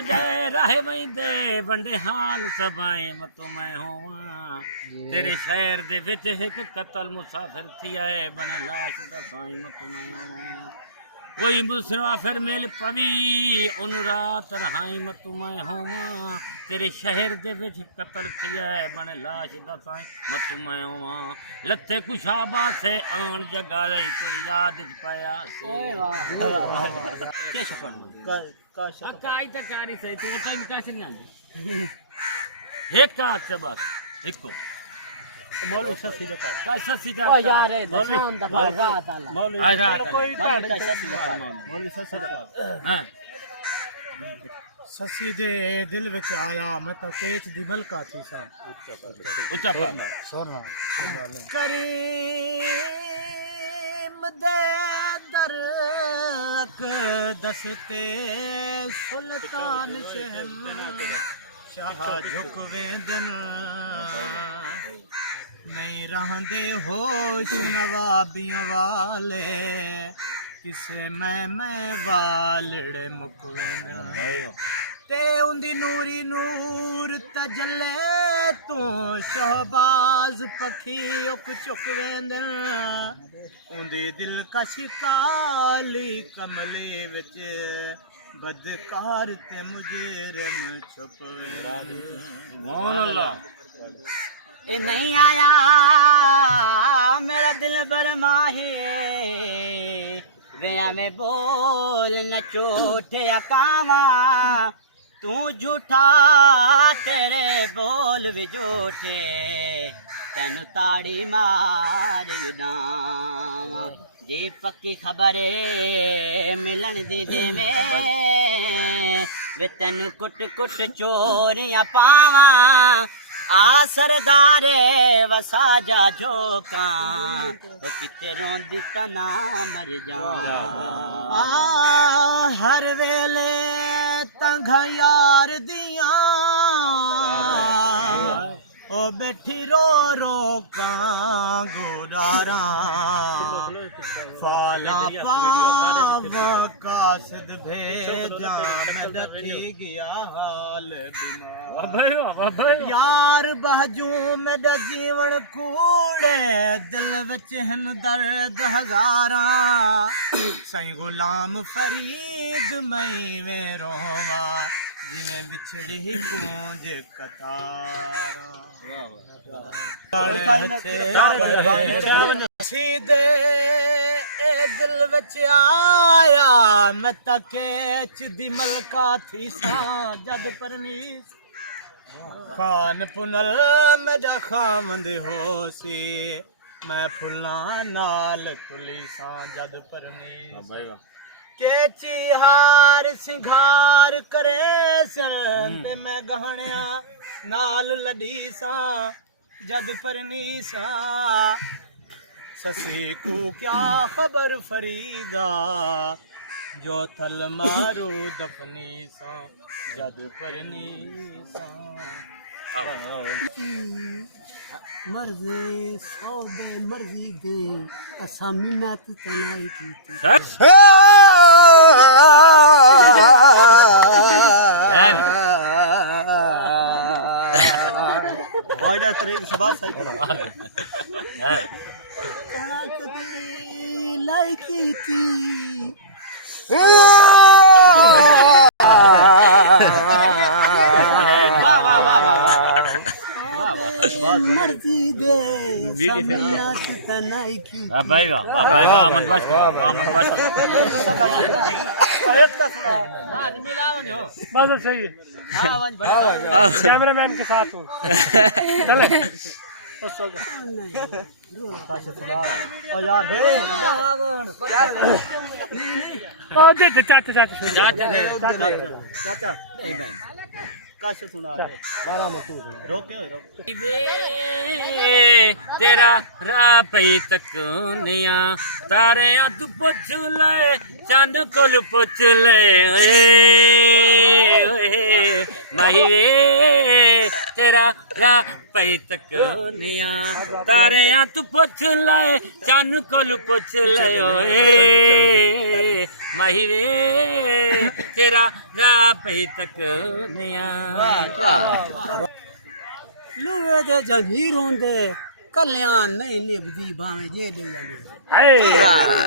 जाए राहे वहींदे बंडे हाल सबाए मतो मैं होवां तेरे शहर दे विच हिक कतल मुसाफिर थी आए बन लाश दा साईं मतो मैं होवां कोई मुसाफिर मिल पवी उन रात रहाई मतो मैं होवां तेरे शहर दे विच कतल थी आए बन लाश दा साईं मतो मैं होवां लथे कुशाबा से आन जगावे तो याद च पाया के शपन काई तक कारी सही तू तो इनका से नहीं आनी एक का अच्छा बस एक को मौलवी ससी का ससी का ओ यार ए शाम दा रात आला मौलवी कोई पढ़ मौलवी ससी हां ससी दे दिल विच आया मैं तो पेट दी बलका थी सा उच्चा पढ़ सोना करीम दे दर दसते सुल्तान शाह झुकवे दिन नहीं रहंदे होश नवाबियों वाले किसे मैं वालड़े मुकवे ते उंदी नूरी नूर तजले तू शहबाज पखी उक चुक वेंदन उंदी दिलकश काली कमले विच बदकार ते मुजरिम छुप वेंदन सुभान अल्लाह ए नहीं आया मेरा दिल बरमाहे वे में बोल न चोटे अकावा तू झूठा तेरे बोल भी झूठे तेन ताड़ी मार जी पक्की खबर मिलन दी देवे वे तेन कुट कुट चोरियां पावा आ सरदारे वसा जा जोका किते रोंदी तना मर जा हर वेले तंग यार दिया ओ बैठी रो रो गोदारा फाला पावा कासिद भेजा मैं दखी गया हाल बीमार यार बहजू मेरा जीवन कूड़े दिल विच हिन दर्द हजारा सही गुलाम फरीद मई में रोवा जिवें बिछड़ी कूंज कतार सीधे दिल विच आया मैं तकेच दी मलका थी सा जद परनीस खान पुनल मेरा खामंद होसी मैं फुल्ला नाल तुली सा जद परनीस के चिहार सिंगार करे सर ते मैं गहणिया नाल लड़ी सा जद परनीसा ससे को क्या खबर फरीदा जो थल मारू दफनी सा जद परनीसा मर्जी सौदे मर्जी दे असा मिन्नत तनाई की मर्जी दे मिन्नत तनाई की भाई वाह बस सही है कैमरामैन के साथ हो चले चाचा तेरा राह पई तकनिया तारे तू पुछ ले चंद कोल पुछ ले माही वे तेरा राह पई तकनिया तारे तू पुछ ले चंद कोल पुछ ले माही वे तेरा तेरा जा पही तक ਵਾਹ ਕੀ ਬਾਤ ਲੂਏ ਦੇ ਜੰਗੀਰ ਹੁੰਦੇ ਕਲਿਆਂ ਨਹੀਂ ਨਿਭਦੀ ਬਾਵੇਂ ਜੇ ਦੇ ਜਾਂਦੇ ਹਾਏ